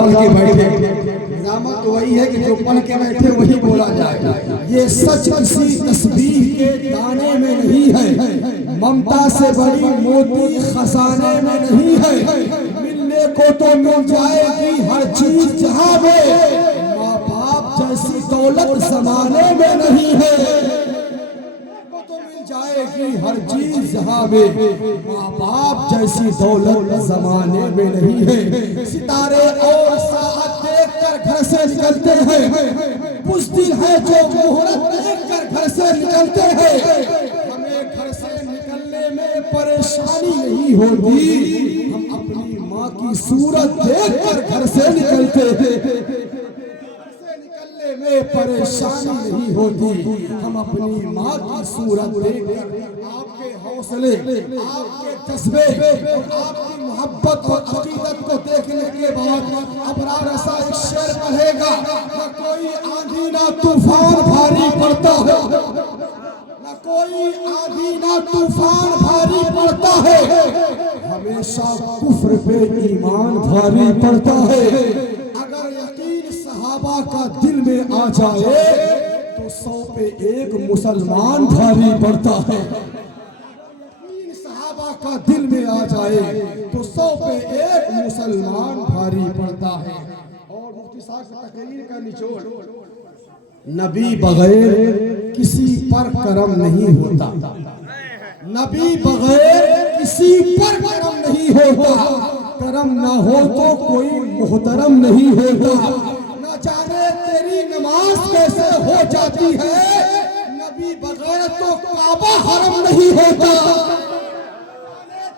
پڑھ کے بیٹھے، نظامت تو وہی ہے کہ جو پڑھ کے بیٹھے وہی بولا جائے. یہ سچ کسی تسبیح کے دانے میں نہیں ہے، ممتا سے بڑی موتی خزانے میں نہیں ہے. ملنے کو تو مل جائے گی ہر چیز جہاں میں، ماں باپ جیسی دولت زمانے میں نہیں ہے. تو مل جائے گی ہر چیز جہاں میں، ماں باپ جیسی دولت زمانے میں نہیں ہے. ستارے اور ساعت دیکھ کر گھر سے نکلتے ہیں، بزدل ہے جو مہلت دیکھ کر گھر سے نکلتے ہیں. ہمیں گھر سے نکلنے میں پریشانی نہیں ہوتی، ہم اپنی ماں کی صورت دیکھ کر گھر سے نکلتے ہیں. نکلنے میں پریشانی نہیں ہوتی، ہم اپنی ماں کی صورت دیکھ کر. آپ کے حوصلے، آپ کے جذبے اور آپ کی محبت اور عقیدت کو دیکھنے کے بعد ابرار ایسا ایک شعر کہے گا، نہ کوئی آندھی نہ طوفان بھاری پڑتا ہے، نہ کوئی آندھی نہ طوفان بھاری پڑتا ہے، ہمیشہ کفر پہ ایمان بھاری پڑتا ہے. اگر یقین صحابہ کا دل میں آ جائے تو 100 پہ 1 مسلمان بھاری پڑتا ہے. یقین صحابہ کا دل میں آ جائے تو 100 پہ 1 مسلمان بھاری پڑتا ہے. اور مفتی صاحب کی تقریر کا نچوڑ، نبی بغیر کسی پر کرم نہیں ہوتا، نبی بغیر کسی پر کرم نہیں ہوتا. کرم نہ ہو تو کوئی محترم نہیں ہوتا. نہ جانے تیری نماز کیسے ہو جاتی ہے، نبی بغیر تو کعبہ حرم نہیں ہوتا.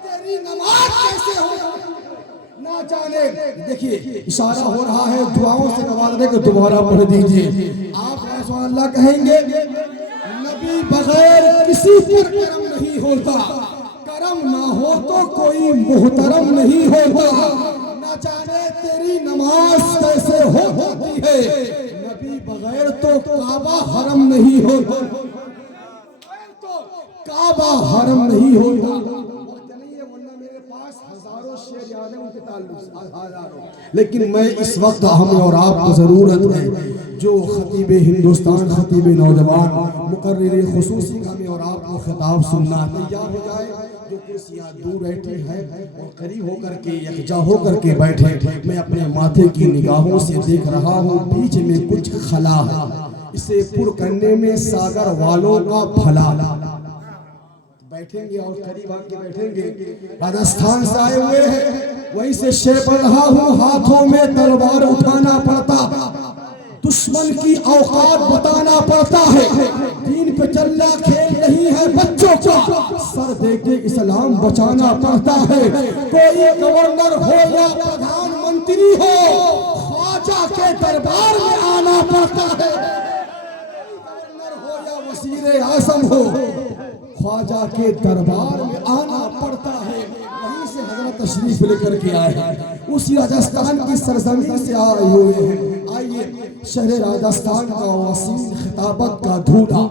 تیری نماز کیسے ہو جاتی ہے نہ جانے. دیکھیے اشارہ ہو رہا ہے، دعاؤں سے نواز دے کہ دوبارہ پڑھ دیجئے. آپ سبحان اللہ کہیں گے، نبی بغیر کسی پر کرم نہیں ہوتا، کرم نہ ہو تو کوئی محترم نہیں ہوتا. نہ جانے تیری نماز کیسے ہو جاتی ہے، نبی بغیر تو کعبہ حرم نہیں ہوتا، کعبہ حرم نہیں ہوتا. وقت نہیں ہے ورنہ میرے پاس ہزاروں شعر یاد ہیں ان کے تعلق سے، ہزاروں. لیکن میں اس وقت ہمیں اور آپ کو ضرورت ہے جو خطیب ہندوستان، خطیب نوجوان، مقرر خصوصی کا ہمیں اور آپ کو خطاب سننا تیار ہو جائے. جو کرسیاں دور بیٹھی ہے اور قریب ہو کر کے یکجا ہو کر کے بیٹھے. میں اپنے ماتھے کی نگاہوں سے دیکھ رہا ہوں بیچ میں کچھ خلا ہے، اسے پر کرنے میں ساگر والوں کا بھلا. بیٹھیں گے اور قریب آ کے بیٹھیں گے. راجستھان سے آئے ہوئے ہیں، وہیں سے شعر پڑھ رہا ہوں. ہاتھوں میں تلوار اٹھانا پڑتا، دشمن کی اوقات بتانا پڑتا ہے. دین پہ چلنا کھیل نہیں ہے بچوں کا، سر دے کے اسلام بچانا پڑتا ہے. کوئی گورنر ہو یا پردھان منتری ہو، خواجہ کے دربار میں آنا پڑتا ہے. گورنر ہو یا وزیر اعظم ہو، خواجہ کے دربار میں آنا پڑتا ہے. وہیں سے حضرت تشریف لے کر کے آئے ہیں، اسی راجستھان کی سرزمین سے آئے ہوئے ہیں. آئیے شہر راجستھان کا وسیع خطابت کا دھوتا،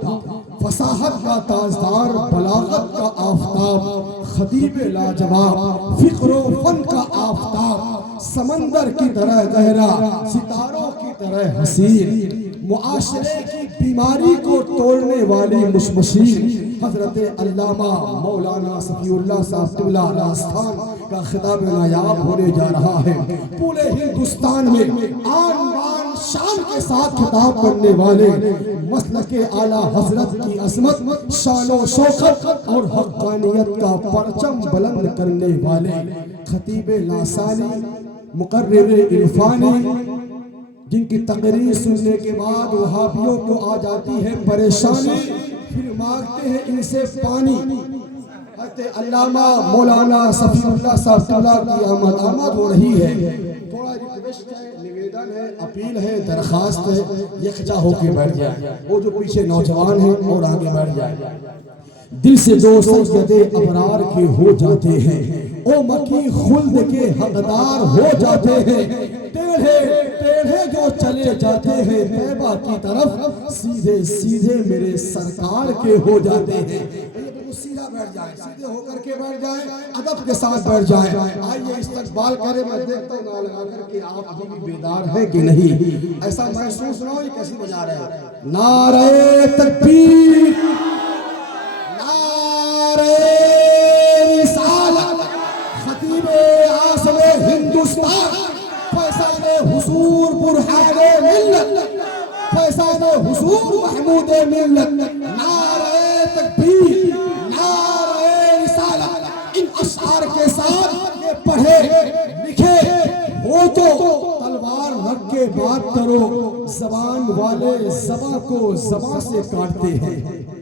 فصاحت کا تاجدار، بلاغت کا آفتاب، خطیب لاجواب، فکر و فن کا آفتاب، سمندر کی طرح گہرا، ستاروں کی طرح حسین، معاشرے کی بیماری کو توڑنے والی مشمشیر. حضرت علامہ مولانا صفی اللہ صاحب قبلہ راجستھان کا خطاب نایاب ہونے جا رہا ہے. پورے ہندوستان میں آن بان شان کے ساتھ خطاب کرنے والے، مسلک اعلیٰ حضرت کی عظمت، شان و شوکت اور حقانیت کا پرچم بلند کرنے والے خطیب لاسانی، مقرر عرفانی، جن کی تقریر سننے کے بعد وہابیوں کو آ جاتی ہے پریشانی، پھر مانگتے ہیں ان سے پانی. حضرت علامہ مولانا صفی اللہ صاحب کی آمد ہو رہی ہے. تھوڑا ریکویسٹ ہے، نویدن ہے، اپیل ہے، درخواست ہے، یکجا ہو کے بیٹھ جائے. وہ جو پیچھے نوجوان ہیں اور آگے بیٹھ جائے. دل سے جو سجدے ابرار کے ہو جاتے ہیں، او مکی خلد کے حقدار ہو جاتے ہیں. ٹیڑھے ٹیڑھے جو چلے جاتے ہیں طیبہ کی طرف، سیدھے سیدھے میرے سرکار کے ہو جاتے ہیں. سیدھا بیٹھ جائیں، سیدھے ہو کر کے بیٹھ جائیں, ادب کے ساتھ بیٹھ جائیں. آئیے استقبال کریں. میں دیکھتا ہوں نعرہ لگا کر کہ آپ ابھی بھی بیدار ہیں کہ نہیں. ایسا محسوس نہ ہو یہ کیسی بجا رہے ہیں. نعرہ تکبیر, نعرہ رسالت, خطیب اعظم ہندوستان, فیضان حضور برہان ملت, فیضان حضور محمود ملت. نعرہ تکبیر, نعرہ رسالت. ان اشعار کے ساتھ یہ پڑھے لکھے ہو تو تلوار رکھ کے بات کرو, زبان والے زباں کو زباں سے کاٹتے ہیں.